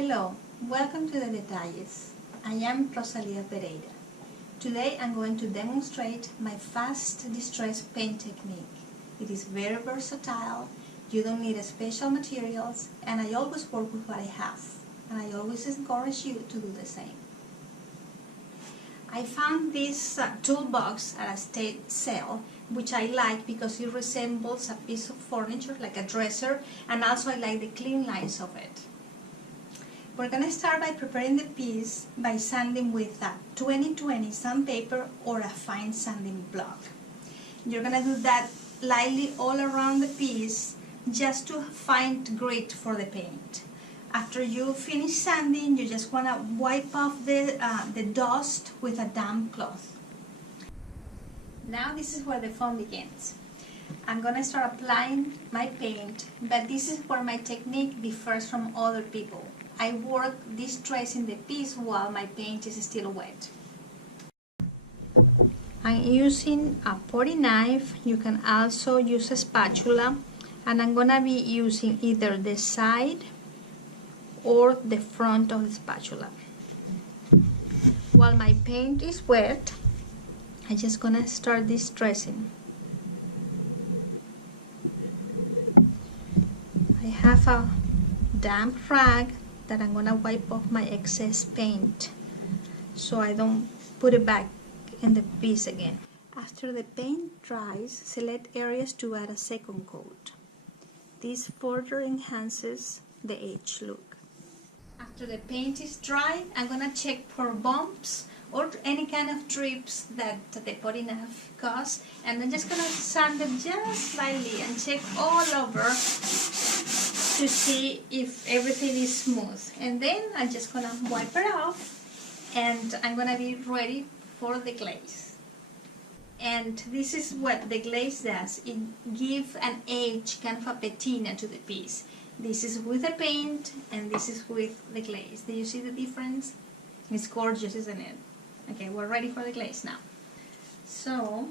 Hello, welcome to the Detalles. I am Rosalia Pereira. Today I'm going to demonstrate my fast distress paint technique. It is very versatile, you don't need special materials, and I always work with what I have, and I always encourage you to do the same. I found this toolbox at a state sale, which I like because it resembles a piece of furniture, like a dresser, and also I like the clean lines of it. We're going to start by preparing the piece by sanding with a 2020 sandpaper or a fine sanding block. You're going to do that lightly all around the piece just to find grit for the paint. After you finish sanding, you just want to wipe off the dust with a damp cloth. Now this is where the fun begins. I'm going to start applying my paint, but this is where my technique differs from other people. I work distressing the piece while my paint is still wet. I'm using a potty knife. You can also use a spatula, and I'm going to be using either the side or the front of the spatula. While my paint is wet, I'm just going to start distressing. I have a damp rag that I'm going to wipe off my excess paint so I don't put it back in the piece again. After the paint dries, select areas to add a second coat. This further enhances the edge look. After the paint is dry, I'm going to check for bumps or any kind of drips that the potty knife causes, and I'm just going to sand it just slightly and check all over to see if everything is smooth. And then I'm just going to wipe it off and I'm going to be ready for the glaze. And this is what the glaze does. It gives an edge, kind of a patina to the piece. This is with the paint and this is with the glaze. Do you see the difference? It's gorgeous, isn't it? Okay, we're ready for the glaze now. So,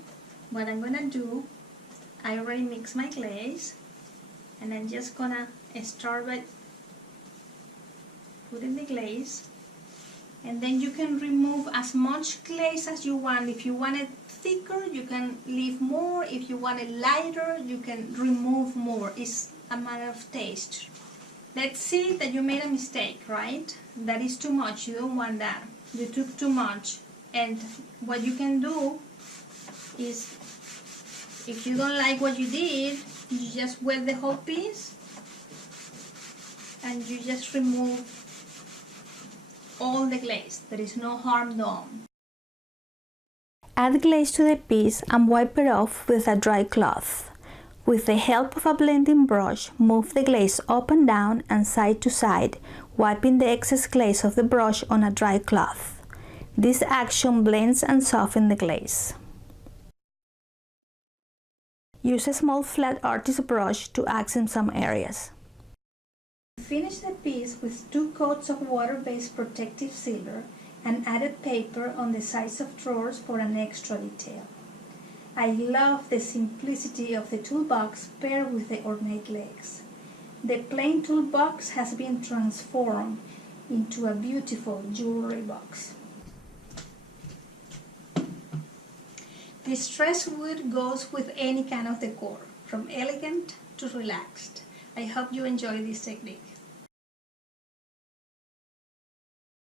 what I'm going to do, I already mixed my glaze, and I'm just going to start by putting the glaze, and then you can remove as much glaze as you want. If you want it thicker, you can leave more. If you want it lighter, you can remove more. It's a matter of taste. Let's see that you made a mistake, right? That is too much. You don't want that. You took too much. And what you can do is, if you don't like what you did, you just wet the whole piece and you just remove all the glaze. There is no harm done. Add glaze to the piece and wipe it off with a dry cloth. With the help of a blending brush, move the glaze up and down and side to side, wiping the excess glaze of the brush on a dry cloth. This action blends and softens the glaze. Use a small flat artist brush to accent some areas. Finish the piece with 2 coats of water-based protective silver and added paper on the sides of drawers for an extra detail. I love the simplicity of the toolbox paired with the ornate legs. The plain toolbox has been transformed into a beautiful jewelry box. Distressed wood goes with any kind of decor, from elegant to relaxed. I hope you enjoy this technique.